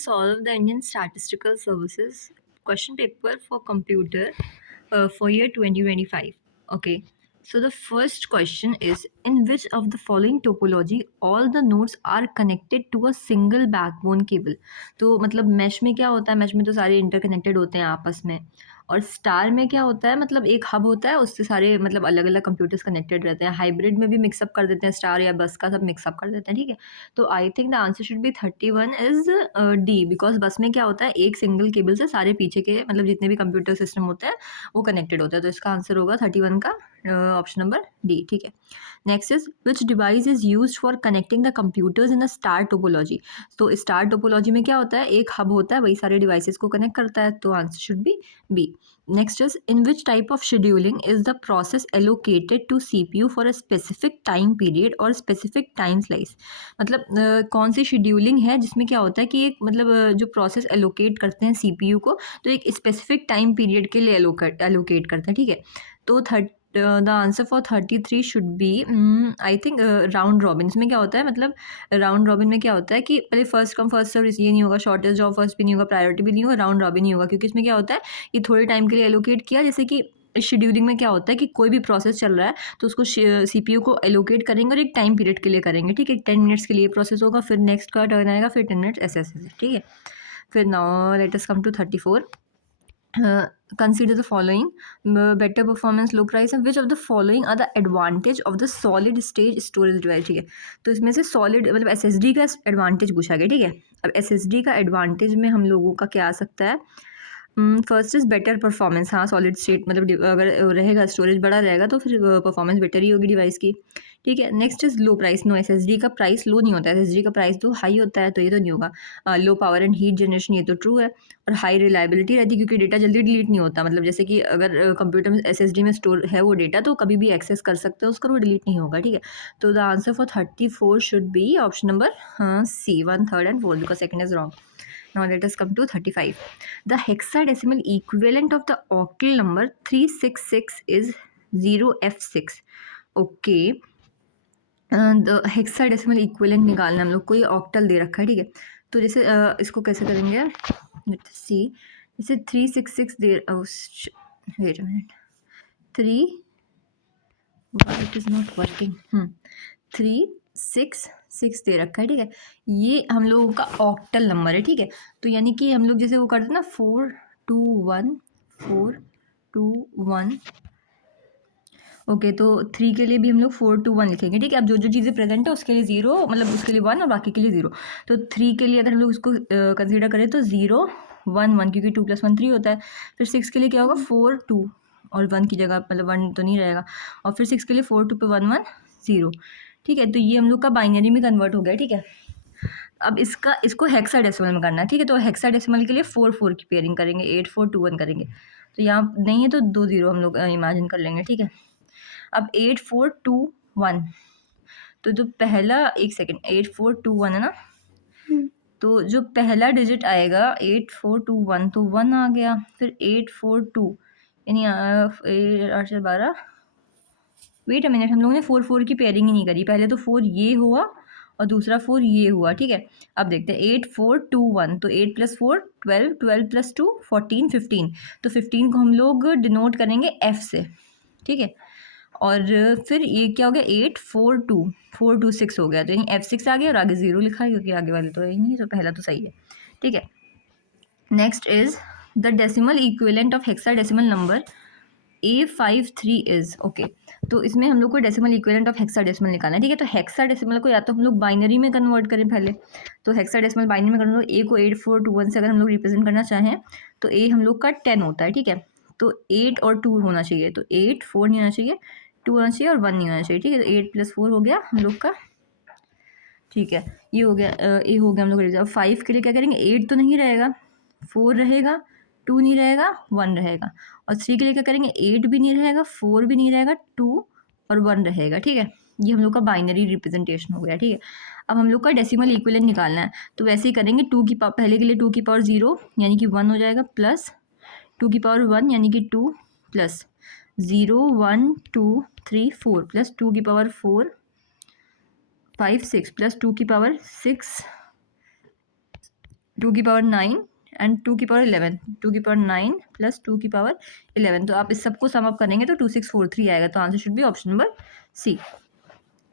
solve the Indian Statistical Services question paper for computer for year 2025. Okay. So the first question is, in which of the following topology all the nodes are connected to a single backbone cable? तो मतलब mesh में क्या होता है? mesh में तो सारे interconnected होते हैं आपस में, और स्टार में क्या होता है, मतलब एक हब होता है, उससे सारे मतलब अलग अलग कंप्यूटर्स कनेक्टेड रहते हैं. हाइब्रिड में भी मिक्सअप कर देते हैं, स्टार या बस का सब मिक्सअप कर देते हैं. ठीक है, तो I think the answer should B 31 is D, because बस में क्या होता है, एक सिंगल केबल से सारे पीछे के मतलब जितने भी कंप्यूटर सिस्टम होते हैं वो कनेक्टेड होता है. तो इसका आंसर होगा 31 का ऑप्शन नंबर डी. ठीक है, next is which device is use for connecting the computers in the star topology. तो स्टार टोपोलॉजी में क्या होता है, एक हब होता है, वही सारे डिवाइसेस को कनेक्ट करता है. तो answer should be B. Next is, in which type of scheduling is the process allocated to CPU for a specific time period or specific time slice. मतलब कौन सी शेड्यूलिंग है जिसमें क्या होता है कि एक मतलब जो प्रोसेस एलोकेट करते हैं CPU को, तो एक स्पेसिफिक टाइम पीरियड के लिए एलोकेट करते हैं. ठीक है, तो the answer for 33 should be I think round robin. इसमें क्या होता है, मतलब राउंड रॉबिन में क्या होता है कि पहले फर्स्ट कम फर्स्ट सर्व ये नहीं होगा, शॉर्टेस्ट जॉब फर्स्ट भी नहीं होगा, प्रायोरिटी भी नहीं होगा, राउंड रॉबिन ही होगा. क्योंकि इसमें क्या होता है, ये थोड़े टाइम के लिए एलोकेट किया. जैसे कि शेड्यूलिंग में क्या होता है कि कोई भी प्रोसेस चल रहा है तो उसको CPU को एलोकेट करेंगे और एक टाइम पीरियड के लिए करेंगे. ठीक है, 10 मिनट्स के लिए प्रोसेस होगा, फिर नेक्स्ट का टर्न आएगा, फिर 10 मिनट्स ऐसे ऐसे. ठीक है, फिर now let us come to 34. Consider the following: better performance, low price, and which of the following are the advantage of the solid state storage device. ठीक है, तो इसमें से solid मतलब SSD का एडवांटेज पूछा गया. ठीक है, अब SSD का एडवांटेज में हम लोगों का क्या आ सकता है. First is better performance. हाँ, सॉलिड स्टेट मतलब अगर रहेगा, स्टोरेज बड़ा रहेगा तो फिर परफॉर्मेंस बेटर ही होगी डिवाइस की. ठीक है, next is low price. No, SSD का प्राइस लो नहीं होता है, SSD का प्राइस तो हाई होता है, तो ये तो नहीं होगा. Low power and heat generation, ये तो ट्रू है. और हाई रिलायबिलिटी रहती है क्योंकि डेटा जल्दी डिलीट नहीं होता. मतलब जैसे कि अगर कंप्यूटर में SSD में स्टोर है वो डेटा, तो कभी भी एक्सेस कर सकते हो उसका, वो डिलीट नहीं होगा. ठीक है, तो the answer for 34 should be option number C, 1, 3 and 4, because second is wrong. Now let us come to 35. The hexadecimal equivalent of the octal number 366 is 0F6. Okay. The hexadecimal equivalent निकालना हम लोग को, ये octal दे रखा है. ठीक है, तो जैसे इसको कैसे करेंगे, लेट्स सी. जैसे 366 दे, wait a minute, 3, it is not working. 366 दे रखा है. ठीक है, ये हम लोगों का ऑक्टल नंबर है. ठीक है, तो यानी कि हम लोग जैसे वो करते हैं ना 421 421. ओके, तो 3 के लिए भी हम लोग 421 लिखेंगे. ठीक है, अब जो जो चीज़ें प्रेजेंट है उसके लिए 0, मतलब उसके लिए 1 और बाकी के लिए 0. तो 3 के लिए अगर हम लोग उसको कंसिडर करें तो 0 1 1, क्योंकि 2 + 1 3 होता है. फिर 6 के लिए क्या होगा, 4 2, और 1 की जगह मतलब 1 तो नहीं रहेगा. और फिर 6 के लिए 4 2 पे 1 1 0. ठीक है, तो ये हम लोग का बाइनरी में कन्वर्ट हो गया. ठीक है, अब इसको हेक्साडेसिमल में करना है. ठीक है, तो हेक्साडेसिमल के लिए 4 4 की पेयरिंग करेंगे, 8 4 2 1 करेंगे. तो यहाँ नहीं है तो 2 0 हम लोग इमेजिन कर लेंगे. ठीक है, अब 8 4 2 1, तो जो पहला, एक सेकेंड, 8 4 2 1 है ना, तो जो पहला डिजिट आएगा 8 4 2 1, तो 1 आ गया. फिर 8 4 2 यानी 8 से 12. वेट अ मिनट, हम लोगों ने 4 4 की पेयरिंग ही नहीं करी. पहले तो 4 ये हुआ और दूसरा 4 ये हुआ. ठीक है, अब देखते हैं 8 4 2 1, तो 8 + 4 12, 12 + 2 14 15. तो 15 को हम लोग डिनोट करेंगे F से. ठीक है, और फिर ये क्या हो गया, 8 4 2 4 2 6 हो गया. तो यानी F6 आ गया और आगे 0 लिखा है क्योंकि आगे वाले तो है ही नहीं, तो पहला तो सही है. ठीक है, next is the decimal equivalent of hexadecimal number A53 is. Okay, तो इसमें हम लोग को डेसिमल इक्विवेलेंट ऑफ हेक्साडेसिमल निकालना है. ठीक है, तो हेक्साडेसिमल को या तो हम लोग बाइनरी में कन्वर्ट करें पहले, तो हेक्साडेसिमल बाइनरी में कन्वर्ट, A को 8 4 2 1 से अगर हम लोग रिप्रेजेंट करना चाहें तो A हम लोग का 10 होता है. ठीक है, तो 8 और 2 होना चाहिए, तो 8 4 नहीं होना चाहिए, 2 होना चाहिए और 1 नहीं होना चाहिए. ठीक है, तो 8 + 4 हो गया हम लोग का. ठीक है, ये हो गया, ए हो गया हम लोग का. 5 के लिए क्या करेंगे, 8 तो नहीं रहेगा, 4 रहेगा, 2 नहीं रहेगा, 1 रहेगा. और 3 के लिए क्या करेंगे, 8 भी नहीं रहेगा, 4 भी नहीं रहेगा, 2 और 1 रहेगा. ठीक है, ये हम लोग का बाइनरी रिप्रेजेंटेशन हो गया. ठीक है, अब हम लोग का डेसिमल इक्विवेलेंट निकालना है, तो वैसे ही करेंगे. पहले के लिए 2 की पावर 0 यानी कि 1 हो जाएगा, प्लस 2 की पावर 1 यानी कि 2, प्लस 0 1 2 3 4, प्लस 2 की पावर 4 5 6, प्लस 2 की पावर 6 2 की पावर 9 एंड 2 की पावर 11, 2 की पावर 9 प्लस 2 की पावर 11, तो आप इस सबको सम अप करेंगे तो 2643 आएगा, तो answer should be option number C.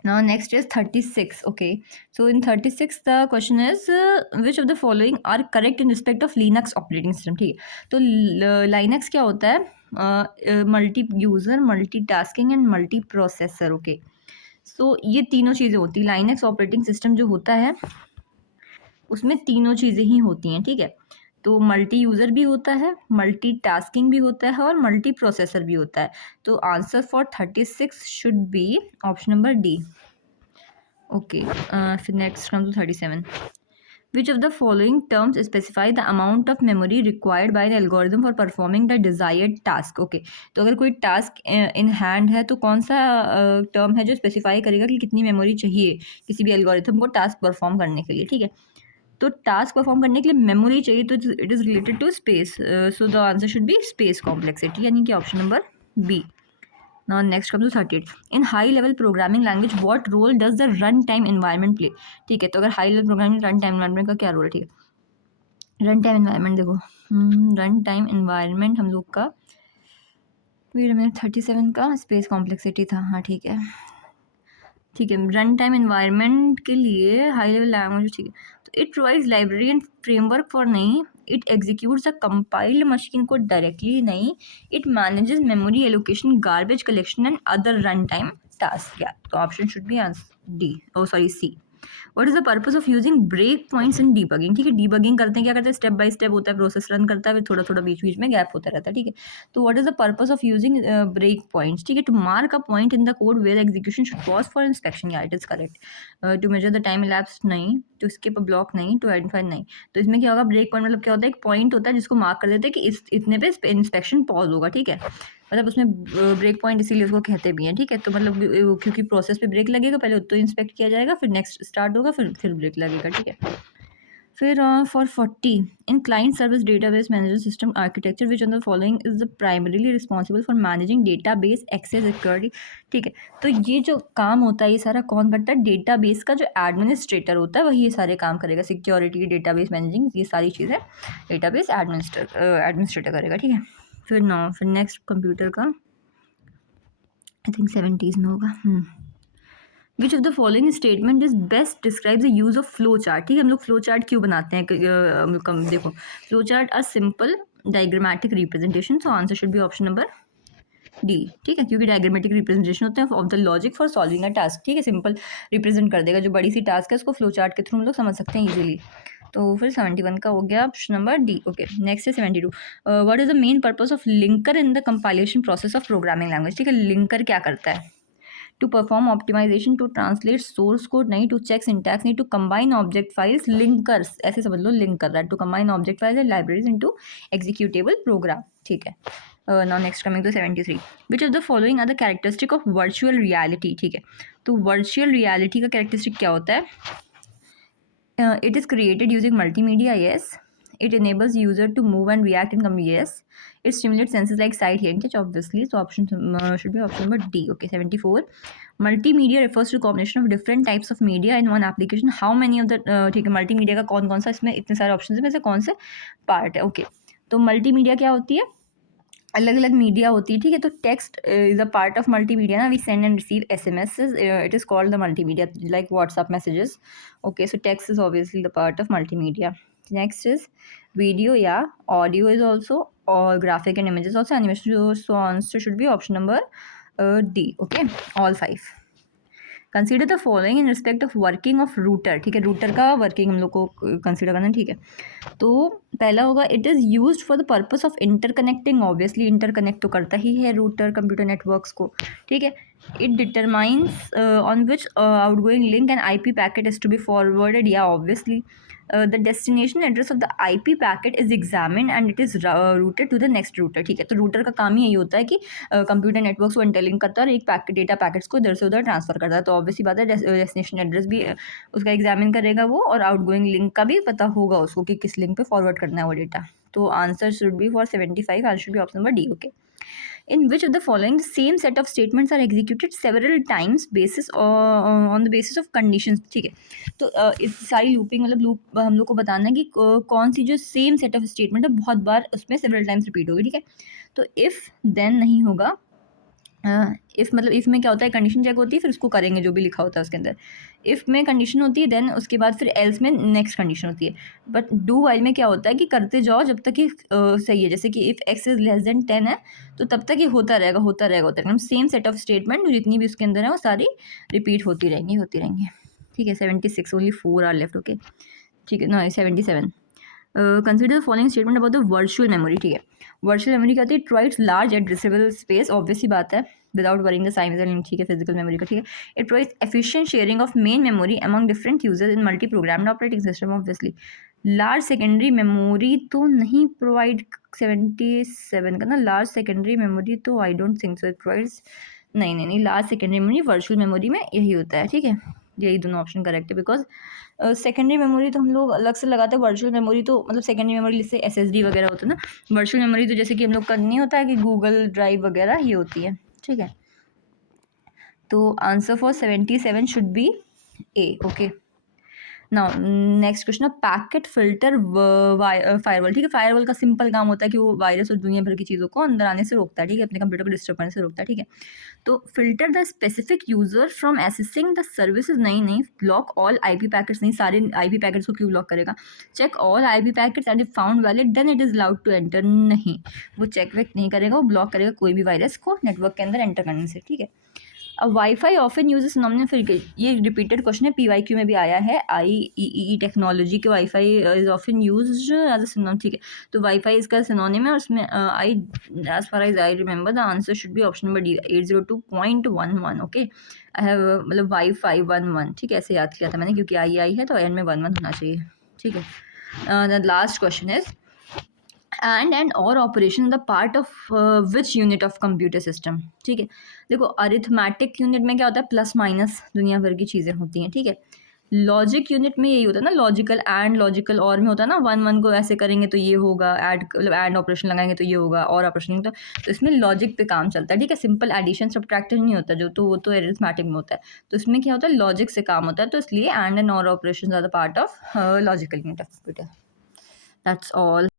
Now next is 36. Okay, so in 36 the question is which of the following are correct in respect of Linux operating system. ठीक है, तो Linux क्या होता है? Multi user, multitasking and multi processor. Okay, so ये तीनों चीज़ें होती है. लाइनक्स ऑपरेटिंग सिस्टम जो होता है उसमें तीनों चीज़ें ही होती हैं. ठीक है, तो मल्टी यूज़र भी होता है, मल्टी टास्किंग भी होता है और मल्टी प्रोसेसर भी होता है. तो answer for 36 should be option number D. Okay, फिर next come to 37. Which of the following terms specify the amount of memory required by the algorithm for performing the desired task? Okay, तो अगर कोई task in hand है तो कौन सा term है जो स्पेसिफाई करेगा कि कितनी मेमोरी चाहिए किसी भी एल्गोरिथम को टास्क परफॉर्म करने के लिए. ठीक है, तो टास्क परफॉर्म करने के लिए मेमोरी चाहिए, तो it is related to space. So the answer should be space complexity, यानी कि option number B. Now next comes to 38. In high level programming language, what role does the runtime environment play? ठीक है, तो अगर high level programming run time environment का क्या role है? ठीक है, रन टाइम एनवायरनमेंट देखो, रन टाइम एनवायरनमेंट हम लोग का, वेट अ मिनट, 37 का स्पेस कॉम्प्लेक्सिटी था. हाँ ठीक है, ठीक है, रन टाइम एनवायरनमेंट के लिए हाई लेवल लैंग्वेज. ठीक है, तो it provides library and framework for, नहीं, it executes a compiled machine code directly, नहीं, it manages memory allocation, garbage collection and other runtime task. या तो option should be answer D, oh sorry C. What is the purpose of using breakpoints in debugging? ठीक है, debugging करते हैं, क्या करते हैं, स्टेप बाय स्टेप होता है, प्रोसेस रन करता है, फिर थोड़ा थोड़ा बीच बीच में गैप होता रहता है. ठीक है, तो what is the purpose of using breakpoints? ठीक है, to mark a point in the code where execution should pause for inspection. या it is correct. To measure the time elapse, नहीं. टू स्किप अ ब्लॉक, नहीं. To identify, नहीं. तो इसमें क्या होगा, ब्रेक पॉइंट मतलब क्या होता है, एक पॉइंट होता है जिसको मार्क कर देते हैं कि इस इतने पे इंस्पेक्शन पॉज होगा. ठीक है, मतलब उसमें ब्रेक पॉइंट इसीलिए उसको कहते भी हैं. ठीक है, तो मतलब क्योंकि प्रोसेस पे ब्रेक लगेगा, पहले तो इंस्पेक्ट किया जाएगा, फिर नेक्स्ट स्टार्ट होगा, फिर ब्रेक लगेगा. ठीक है, फिर for 40, in client service database management system architecture which on the following is the primarily responsible for managing database access security. ठीक है, तो ये जो काम होता है ये सारा कौन करता है? डेटाबेस का जो एडमिनिस्ट्रेटर होता है वही ये सारे काम करेगा. सिक्योरिटी, डेटाबेस मैनेजिंग, ये सारी चीज़ें डेटाबेस एडमिनिस्ट्रेटर करेगा. ठीक है, फिर नेक्स्ट कंप्यूटर का आई थिंक 70s में होगा. विच of the following statement is best describe the use of flow chart? ठीक है, हम लोग फ्लो चार्ट क्यों बनाते हैं? देखो, flow chart a simple diagrammatic representation, so answer should be option number D. ठीक है, क्योंकि डायग्रामेटिक रिप्रेजेंटेशन होता है of the logic for solving a task. ठीक है, सिंपल रिप्रेजेंट कर देगा, जो बड़ी सी टास्क है उसको फ्लो चार्ट के थ्रू हम लोग समझ सकते हैं इजीली. तो फिर 71 का हो गया option number D. Okay, next है 72. What is the main purpose of linker in the compilation process of programming language? ठीक है, लिंकर क्या करता है? To perform optimization, to translate source code, नहीं. टू चेक सिंटैक्स, नहीं. To combine object files. Linkers ऐसे समझ लो, लिंक कर रहा है, to combine object files and libraries into executable program. ठीक है, now next coming to 73. Which of the following are the characteristic of virtual reality? ठीक है, तो वर्चुअल रियलिटी का कैरेक्टरिस्टिक क्या होता है? It is created using multimedia, yes. It enables user to move and react in computer, yes. It stimulates senses like sight, hearing, touch, obviously. So option should be option number D. Okay, 74. Multimedia refers to combination of different types of media in one application. How many of the ठीक है, multimedia का कौन कौन सा, इसमें इतने सारे option में से कौन से पार्ट है? ओके, तो मल्टीमीडिया क्या होती है? अलग अलग मीडिया होती है. ठीक है, तो text is a part of multimedia ना. We send and receive SMS, it is called the multimedia, like WhatsApp messages. Okay, so text is obviously the part of multimedia. Next is video या audio is also, और graphic and images also, animation. So answer should be option number D. Okay, all 5. Consider the following in respect of working of router. ठीक है, router का working हम लोग को consider करना है. ठीक है, तो पहला होगा, it is used for the purpose of interconnecting. Obviously interconnect तो करता ही है रूटर कंप्यूटर नेटवर्क्स को. ठीक है, it determines on which outgoing link and IP packet is to be forwarded. या obviously the destination address of the IP packet is examined and it is routed to the next router. ठीक है, तो router का काम ही यही होता है कि कंप्यूटर नेटवर्क्स को इंटरलिंक करता है और एक पैकेट डेटा पैकेट्स को इधर से उधर ट्रांसफर करता है. तो ऑब्वियसली बात है, डेस्टिनेशन एड्रेस भी उसका एग्जामिन करेगा वो, और आउटगोइंग लिंक का भी पता होगा उसको कि किस लिंक पे फॉरवर्ड करना है वो डेटा. तो answer should be for 75, answer should be option number D. Okay, in which of the following same set of statements are executed several times basis on the basis of conditions. ठीक है, तो इस सारी looping मतलब loop हम लोग को बताना है कि कौन सी जो सेम सेट ऑफ स्टेटमेंट है बहुत बार उसमें सेवरल टाइम्स रिपीट होगी। ठीक है, तो इफ़ देन नहीं होगा। इफ़ मतलब इफ़ में क्या होता है, कंडीशन चेक होती है, फिर उसको करेंगे जो भी लिखा होता है उसके अंदर। इफ़ में कंडीशन होती है, देन उसके बाद फिर एल्स में नेक्स्ट कंडीशन होती है। बट डू वाइल में क्या होता है कि करते जाओ जब तक कि सही है। जैसे कि if x is less than 10 है तो तब तक ये होता रहेगा होता रहेगा होता रहेगा। सेम सेट ऑफ स्टेटमेंट जितनी भी उसके अंदर है वो सारी रिपीट होती रहेंगी। ठीक है, 76 ओनली 4 आर लेफ्ट। ओके, ठीक है, ना 77। Consider the following statement about the virtual memory. ठीक है, वर्चुअल मेमोरी कहती है it provides large addressable space, obvious ही बात है, without worrying the size and. ठीक है, फिजिकल मेमोरी का। ठीक है, it provides efficient sharing of main memory among different users in multi programmed operating system. Obviously large secondary memory तो नहीं प्रोवाइड, 77 का ना, लार्ज सेकेंडरी मेमोरी तो I don't think so it provides. नहीं, large secondary memory virtual memory में यही होता है। ठीक है, यही दोनों ऑप्शन करेक्ट है, बिकॉज सेकेंडरी मेमोरी तो हम लोग अलग से लगाते हैं, वर्चुअल मेमोरी तो मतलब सेकेंडरी मेमोरी जैसे एसएसडी वगैरह होता है ना, वर्चुअल मेमोरी तो जैसे कि हम लोग का नहीं होता है कि गूगल ड्राइव वगैरह ये होती है। ठीक है, तो answer for 77 should be A. Okay, now next question, packet filter firewall. ठीक है, फायरवॉल का सिंपल काम होता है कि वो वायरस और दुनिया भर की चीज़ों को अंदर आने से रोकता है। ठीक है, अपने कंप्यूटर को डिस्टर्ब करने से रोकता है। ठीक है, तो filter the specific user from accessing the services. नहीं, ब्लॉक ऑल आईपी पैकेट्स नहीं, सारे आईपी पैकेट्स को क्यों ब्लॉक करेगा। Check all IP packets and if found valid then it is allowed to enter. नहीं, वो चेक वेक नहीं करेगा, वो ब्लॉक करेगा कोई भी वायरस को नेटवर्क के अंदर एंटर करने से। ठीक है, अब वाईफाई ऑफन यूजेस सिनोनिमस, फिर ये रिपीटेड क्वेश्चन है, पीवाईक्यू में भी आया है। आईईई टेक्नोलॉजी के wifi is often used as a synonym. ठीक है, तो वाईफाई इसका सिनोनिम है और उसमें I as far as I remember the answer should be option number D 802.11। Okay, I have मतलब वाईफाई 11। ठीक है, ऐसे याद किया था मैंने क्योंकि आई है तो एंड में 11 होना चाहिए। ठीक है, the last question is and और operation the part of which unit of computer system. ठीक है, देखो अरिथमेटिक यूनिट में क्या होता है, प्लस माइनस दुनिया भर की चीज़ें होती हैं। ठीक है, लॉजिक यूनिट में यही होता है ना, लॉजिकल एंड लॉजिकल और में होता है ना, 1 1 को ऐसे करेंगे तो ये होगा, ऐड मतलब एंड ऑपरेशन लगाएंगे तो ये होगा, और ऑपरेशन तो इसमें लॉजिक पे काम चलता है। ठीक है, सिंपल एडिशन सब्ट्रैक्शन नहीं होता जो, तो वो तो अरिथमेटिक में होता है, तो इसमें क्या होता है, लॉजिक से काम होता है, तो इसलिए एंड और operation are the part of logical unit of computer. That's all.